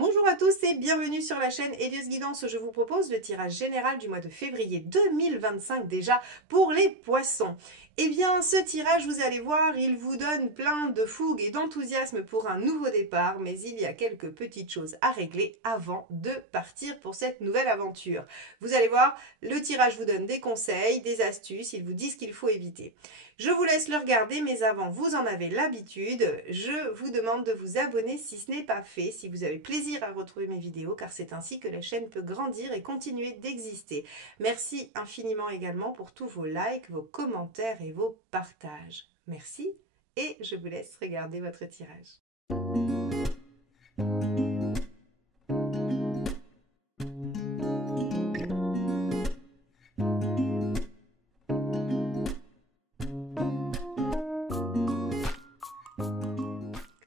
Bonjour à tous et bienvenue sur la chaîne Elios Guidance. Je vous propose le tirage général du mois de février 2025 déjà pour les poissons. Eh bien, ce tirage, vous allez voir, il vous donne plein de fougue et d'enthousiasme pour un nouveau départ, mais il y a quelques petites choses à régler avant de partir pour cette nouvelle aventure. Vous allez voir, le tirage vous donne des conseils, des astuces, il vous dit ce qu'il faut éviter. Je vous laisse le regarder, mais avant, vous en avez l'habitude. Je vous demande de vous abonner si ce n'est pas fait, si vous avez plaisir à retrouver mes vidéos, car c'est ainsi que la chaîne peut grandir et continuer d'exister. Merci infiniment également pour tous vos likes, vos commentaires et vos partages. Merci et je vous laisse regarder votre tirage.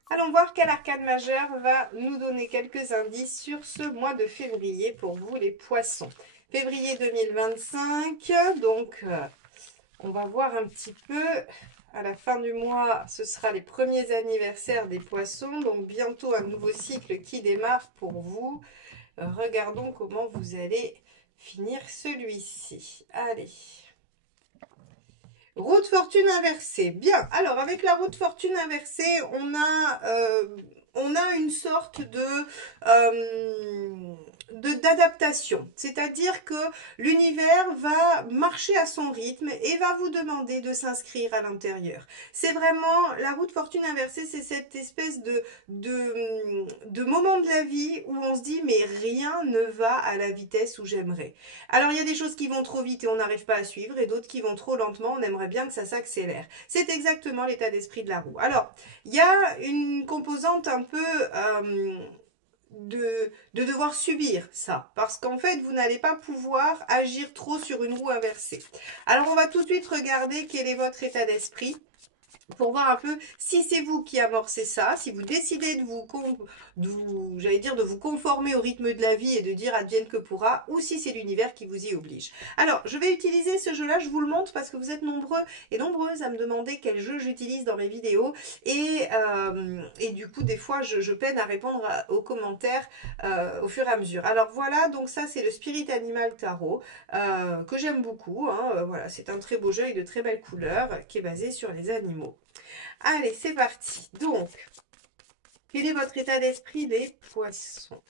Allons voir quel arcane majeur va nous donner quelques indices sur ce mois de février pour vous les poissons. Février 2025, donc on va voir un petit peu, à la fin du mois, ce sera les premiers anniversaires des poissons, donc bientôt un nouveau cycle qui démarre pour vous. Regardons comment vous allez finir celui-ci. Allez. Roue de fortune inversée. Bien, alors avec la roue de fortune inversée, on a une sorte d'adaptation. C'est-à-dire que l'univers va marcher à son rythme et va vous demander de s'inscrire à l'intérieur. C'est vraiment, la roue de fortune inversée, c'est cette espèce de moment de la vie où on se dit mais rien ne va à la vitesse où j'aimerais. Alors il y a des choses qui vont trop vite et on n'arrive pas à suivre et d'autres qui vont trop lentement, on aimerait bien que ça s'accélère. C'est exactement l'état d'esprit de la roue. Alors, il y a une composante un peu de devoir subir ça, parce qu'en fait, vous n'allez pas pouvoir agir trop sur une roue inversée. Alors, on va tout de suite regarder quel est votre état d'esprit pour voir un peu si c'est vous qui amorcez ça, si vous décidez de vous conformer au rythme de la vie et de dire advienne que pourra, ou si c'est l'univers qui vous y oblige. Alors, je vais utiliser ce jeu-là, je vous le montre parce que vous êtes nombreux et nombreuses à me demander quel jeu j'utilise dans mes vidéos et du coup, des fois, je peine à répondre aux commentaires au fur et à mesure. Alors voilà, donc ça, c'est le Spirit Animal Tarot que j'aime beaucoup. Voilà, c'est un très beau jeu avec de très belles couleurs qui est basé sur les animaux. Allez, c'est parti. Donc, quel est votre état d'esprit, les poissons?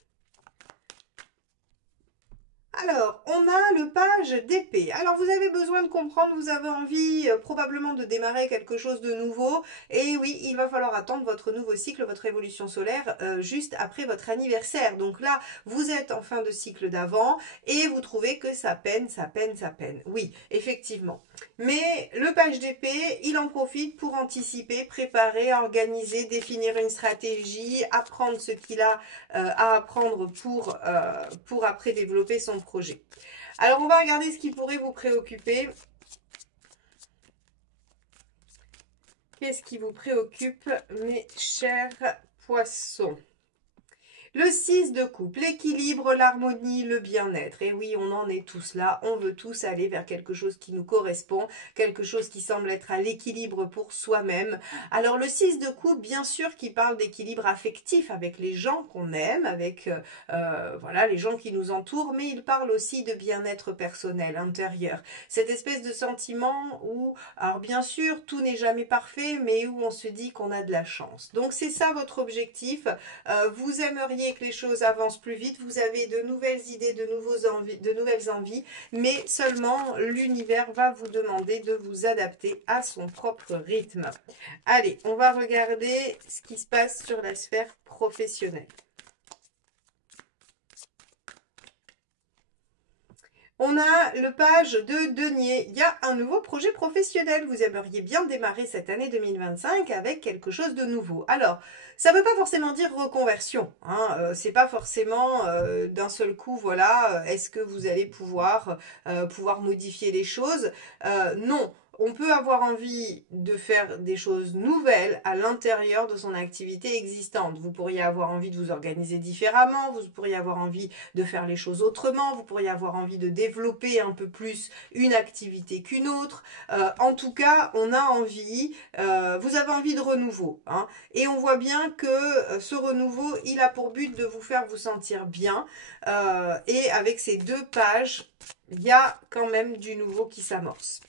Alors, on a le page d'épée. Alors, vous avez besoin de comprendre, vous avez envie probablement de démarrer quelque chose de nouveau. Et oui, il va falloir attendre votre nouveau cycle, votre évolution solaire, juste après votre anniversaire. Donc là, vous êtes en fin de cycle d'avant et vous trouvez que ça peine, ça peine, ça peine. Oui, effectivement. Mais le page d'épée, il en profite pour anticiper, préparer, organiser, définir une stratégie, apprendre ce qu'il a à apprendre pour après développer son projet. Alors, on va regarder ce qui pourrait vous préoccuper. Qu'est-ce qui vous préoccupe, mes chers poissons? Le 6 de coupe, l'équilibre, l'harmonie, le bien-être. Et oui, on en est tous là. On veut tous aller vers quelque chose qui nous correspond, quelque chose qui semble être à l'équilibre pour soi-même. Alors le 6 de coupe, bien sûr, qui parle d'équilibre affectif avec les gens qu'on aime, avec voilà, les gens qui nous entourent, mais il parle aussi de bien-être personnel, intérieur. Cette espèce de sentiment où, alors bien sûr, tout n'est jamais parfait, mais où on se dit qu'on a de la chance. Donc c'est ça votre objectif. Vous aimeriez que les choses avancent plus vite, vous avez de nouvelles idées, de nouvelles envies, mais seulement l'univers va vous demander de vous adapter à son propre rythme. Allez, on va regarder ce qui se passe sur la sphère professionnelle. On a le page de denier. Il y a un nouveau projet professionnel. Vous aimeriez bien démarrer cette année 2025 avec quelque chose de nouveau. Alors, ça ne veut pas forcément dire reconversion. C'est pas forcément d'un seul coup, voilà, est-ce que vous allez pouvoir modifier les choses? Non. on peut avoir envie de faire des choses nouvelles à l'intérieur de son activité existante. Vous pourriez avoir envie de vous organiser différemment, vous pourriez avoir envie de faire les choses autrement, vous pourriez avoir envie de développer un peu plus une activité qu'une autre. En tout cas, on a envie, vous avez envie de renouveau, hein, et on voit bien que ce renouveau, il a pour but de vous faire vous sentir bien. Et avec ces 2 pages, il y a quand même du nouveau qui s'amorce.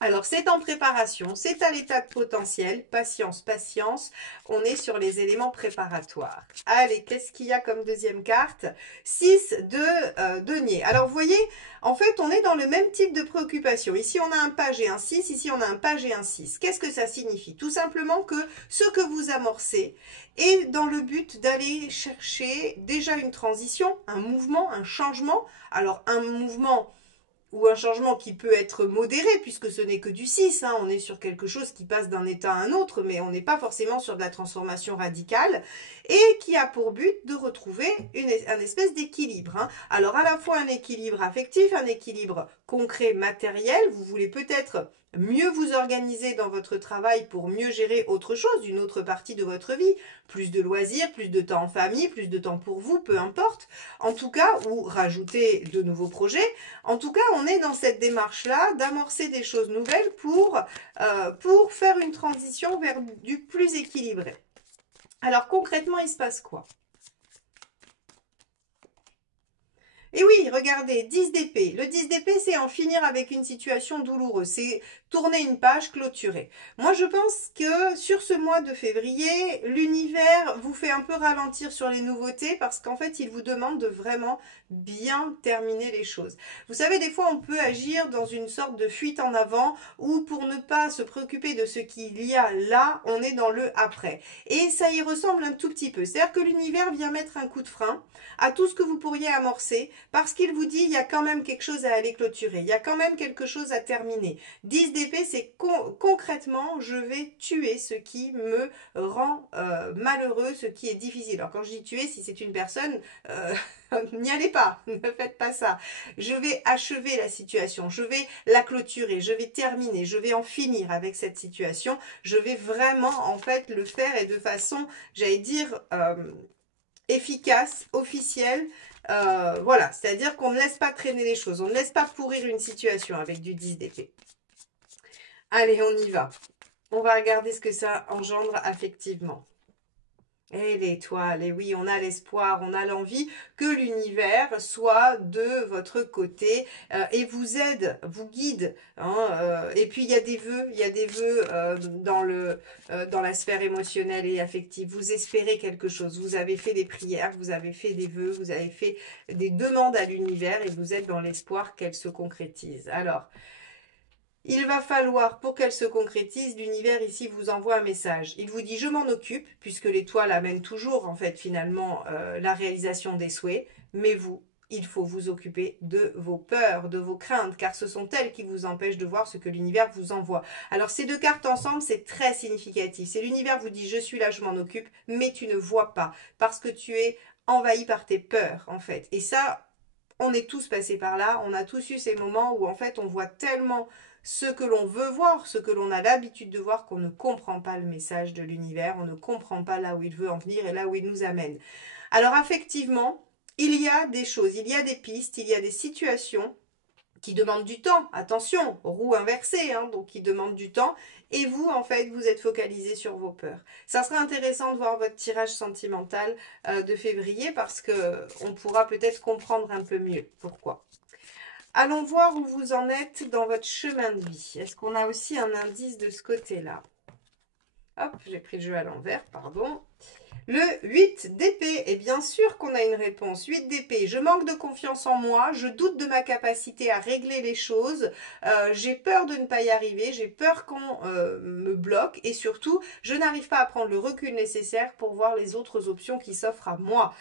Alors, c'est en préparation, c'est à l'état de potentiel, patience, patience, on est sur les éléments préparatoires. Allez, qu'est-ce qu'il y a comme deuxième carte? 6 de denier. Alors, vous voyez, en fait, on est dans le même type de préoccupation. Ici, on a un page et un 6, ici, on a un page et un 6. Qu'est-ce que ça signifie? Tout simplement que ce que vous amorcez est dans le but d'aller chercher déjà une transition, un mouvement, un changement. Alors, un mouvement ou un changement qui peut être modéré, puisque ce n'est que du 6, hein, on est sur quelque chose qui passe d'un état à un autre, mais on n'est pas forcément sur de la transformation radicale, et qui a pour but de retrouver un espèce d'équilibre. Hein. Alors à la fois un équilibre affectif, un équilibre concret, matériel, vous voulez peut-être mieux vous organiser dans votre travail pour mieux gérer autre chose, une autre partie de votre vie, plus de loisirs, plus de temps en famille, plus de temps pour vous, peu importe, en tout cas, ou rajouter de nouveaux projets. En tout cas, on est dans cette démarche-là d'amorcer des choses nouvelles pour faire une transition vers du plus équilibré. Alors concrètement, il se passe quoi? Et oui, regardez, 10 d'épée. Le 10 d'épée, c'est en finir avec une situation douloureuse. C'est tourner une page, clôturer. Moi, je pense que sur ce mois de février, l'univers vous fait un peu ralentir sur les nouveautés parce qu'en fait, il vous demande de vraiment bien terminer les choses. Vous savez, des fois, on peut agir dans une sorte de fuite en avant ou pour ne pas se préoccuper de ce qu'il y a là, on est dans le après. Et ça y ressemble un tout petit peu. C'est-à-dire que l'univers vient mettre un coup de frein à tout ce que vous pourriez amorcer parce qu'il vous dit il y a quand même quelque chose à aller clôturer, il y a quand même quelque chose à terminer. 10 d'épée, c'est concrètement, je vais tuer ce qui me rend malheureux, ce qui est difficile. Alors quand je dis tuer, si c'est une personne, n'y allez pas, ne faites pas ça. Je vais achever la situation, je vais la clôturer, je vais terminer, je vais en finir avec cette situation. Je vais vraiment en fait le faire et de façon, j'allais dire, efficace, officielle. Voilà, c'est-à-dire qu'on ne laisse pas traîner les choses, on ne laisse pas pourrir une situation avec du 10 d'épée. Allez, on y va. On va regarder ce que ça engendre affectivement. Et l'étoile, et oui, on a l'espoir, on a l'envie que l'univers soit de votre côté et vous aide, vous guide. Hein, et puis il y a des vœux dans la sphère émotionnelle et affective. Vous espérez quelque chose, vous avez fait des prières, vous avez fait des vœux, vous avez fait des demandes à l'univers et vous êtes dans l'espoir qu'elle se concrétise. Alors, il va falloir, pour qu'elle se concrétise, l'univers ici vous envoie un message. Il vous dit « je m'en occupe », puisque l'étoile amène toujours, en fait, finalement, la réalisation des souhaits. Mais vous, il faut vous occuper de vos peurs, de vos craintes, car ce sont elles qui vous empêchent de voir ce que l'univers vous envoie. Alors, ces 2 cartes ensemble, c'est très significatif. C'est l'univers vous dit « je suis là, je m'en occupe », mais tu ne vois pas, parce que tu es envahi par tes peurs, en fait. Et ça, on est tous passés par là, on a tous eu ces moments où, en fait, on voit tellement ce que l'on veut voir, ce que l'on a l'habitude de voir, qu'on ne comprend pas le message de l'univers, on ne comprend pas là où il veut en venir et là où il nous amène. Alors effectivement, il y a des choses, il y a des pistes, il y a des situations qui demandent du temps. Attention, roue inversée, hein, donc qui demandent du temps. Et vous, en fait, vous êtes focalisé sur vos peurs. Ça sera intéressant de voir votre tirage sentimental de février parce qu'on pourra peut-être comprendre un peu mieux pourquoi. Allons voir où vous en êtes dans votre chemin de vie. Est-ce qu'on a aussi un indice de ce côté-là? Hop, j'ai pris le jeu à l'envers, pardon. Le 8 d'épée, et bien sûr qu'on a une réponse. 8 d'épée, je manque de confiance en moi, je doute de ma capacité à régler les choses, j'ai peur de ne pas y arriver, j'ai peur qu'on me bloque et surtout, je n'arrive pas à prendre le recul nécessaire pour voir les autres options qui s'offrent à moi.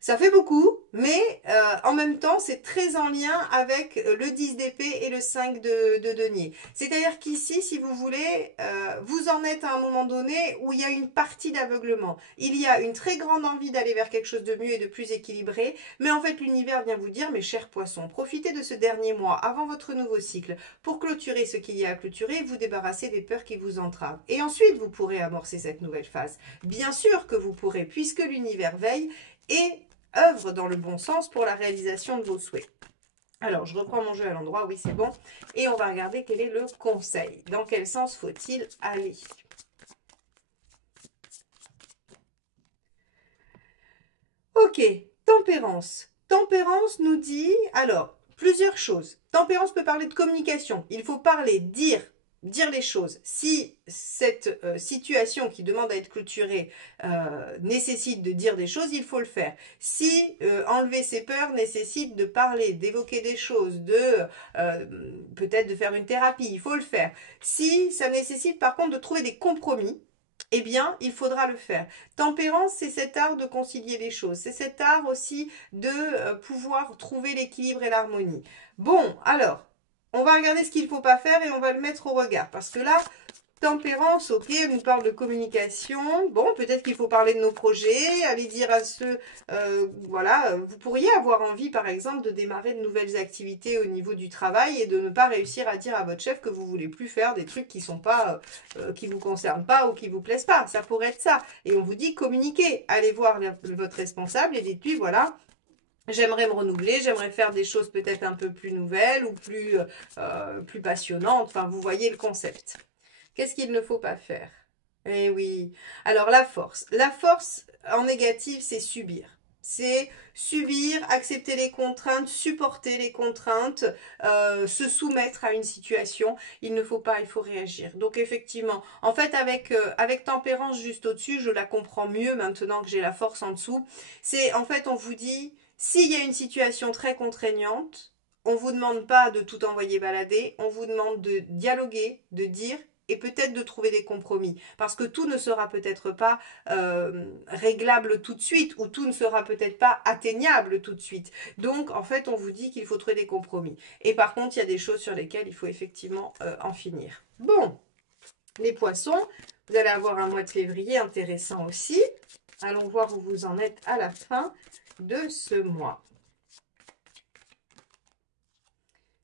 Ça fait beaucoup, mais en même temps, c'est très en lien avec le 10 d'épée et le 5 de denier. C'est-à-dire qu'ici, si vous voulez, vous en êtes à un moment donné où il y a une partie d'aveuglement. Il y a une très grande envie d'aller vers quelque chose de mieux et de plus équilibré, mais en fait, l'univers vient vous dire, mes chers poissons, profitez de ce dernier mois avant votre nouveau cycle pour clôturer ce qu'il y a à clôturer et vous débarrasser des peurs qui vous entravent. Et ensuite, vous pourrez amorcer cette nouvelle phase. Bien sûr que vous pourrez, puisque l'univers veille et œuvre dans le bon sens pour la réalisation de vos souhaits. Alors, je reprends mon jeu à l'endroit, oui, c'est bon. Et on va regarder quel est le conseil. Dans quel sens faut-il aller? Ok, tempérance. Tempérance nous dit, alors, plusieurs choses. Tempérance peut parler de communication. Il faut parler, dire les choses. Si cette situation qui demande à être clôturée nécessite de dire des choses, il faut le faire. Si enlever ses peurs nécessite de parler, d'évoquer des choses, peut-être de faire une thérapie, il faut le faire. Si ça nécessite par contre de trouver des compromis, eh bien, il faudra le faire. Tempérance, c'est cet art de concilier les choses. C'est cet art aussi de pouvoir trouver l'équilibre et l'harmonie. Bon, alors, on va regarder ce qu'il ne faut pas faire et on va le mettre au regard. Parce que là, tempérance, ok, elle nous parle de communication. Bon, peut-être qu'il faut parler de nos projets, aller dire à ceux, voilà, vous pourriez avoir envie, par exemple, de démarrer de nouvelles activités au niveau du travail et de ne pas réussir à dire à votre chef que vous voulez plus faire des trucs qui sont pas, qui vous concernent pas ou qui vous plaisent pas. Ça pourrait être ça. Et on vous dit communiquez, allez voir votre responsable et dites-lui, voilà, j'aimerais me renouveler, j'aimerais faire des choses peut-être un peu plus nouvelles ou plus passionnantes. Enfin, vous voyez le concept. Qu'est-ce qu'il ne faut pas faire? Eh oui. Alors la force. La force en négative, c'est subir. C'est subir, accepter les contraintes, supporter les contraintes, se soumettre à une situation. Il ne faut pas, il faut réagir. Donc effectivement, en fait avec tempérance juste au-dessus, je la comprends mieux maintenant que j'ai la force en dessous. C'est en fait on vous dit, s'il y a une situation très contraignante, on ne vous demande pas de tout envoyer balader, on vous demande de dialoguer, de dire et peut-être de trouver des compromis. Parce que tout ne sera peut-être pas réglable tout de suite ou tout ne sera peut-être pas atteignable tout de suite. Donc, en fait, on vous dit qu'il faut trouver des compromis. Et par contre, il y a des choses sur lesquelles il faut effectivement en finir. Bon, les poissons, vous allez avoir un mois de février intéressant aussi. Allons voir où vous en êtes à la fin de ce mois.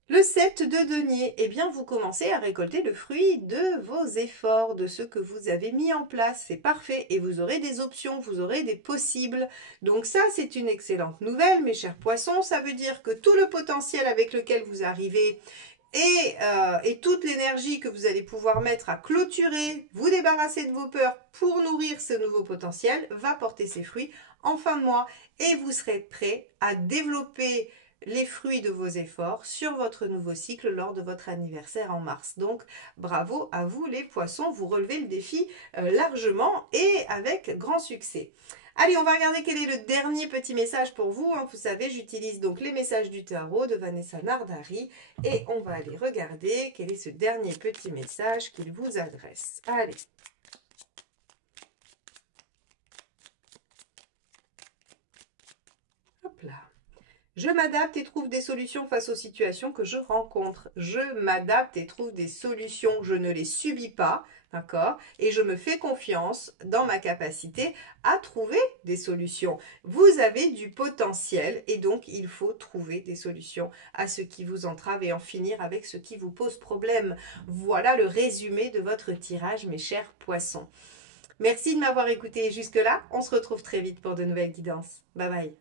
Le 7 de denier, eh bien vous commencez à récolter le fruit de vos efforts, de ce que vous avez mis en place. C'est parfait et vous aurez des options, vous aurez des possibles. Donc ça, c'est une excellente nouvelle, mes chers poissons. Ça veut dire que tout le potentiel avec lequel vous arrivez et toute l'énergie que vous allez pouvoir mettre à clôturer, vous débarrasser de vos peurs pour nourrir ce nouveau potentiel, va porter ses fruits en fin de mois. Et vous serez prêt à développer les fruits de vos efforts sur votre nouveau cycle lors de votre anniversaire en mars. Donc, bravo à vous les poissons, vous relevez le défi largement et avec grand succès. Allez, on va regarder quel est le dernier petit message pour vous. Vous savez, j'utilise donc les messages du tarot de Vanessa Nardari et on va aller regarder quel est ce dernier petit message qu'il vous adresse. Allez. Hop là. Je m'adapte et trouve des solutions face aux situations que je rencontre. Je m'adapte et trouve des solutions. Je ne les subis pas, d'accord? Et je me fais confiance dans ma capacité à trouver des solutions. Vous avez du potentiel et donc il faut trouver des solutions à ce qui vous entrave et en finir avec ce qui vous pose problème. Voilà le résumé de votre tirage, mes chers poissons. Merci de m'avoir écouté jusque-là. On se retrouve très vite pour de nouvelles guidances. Bye bye.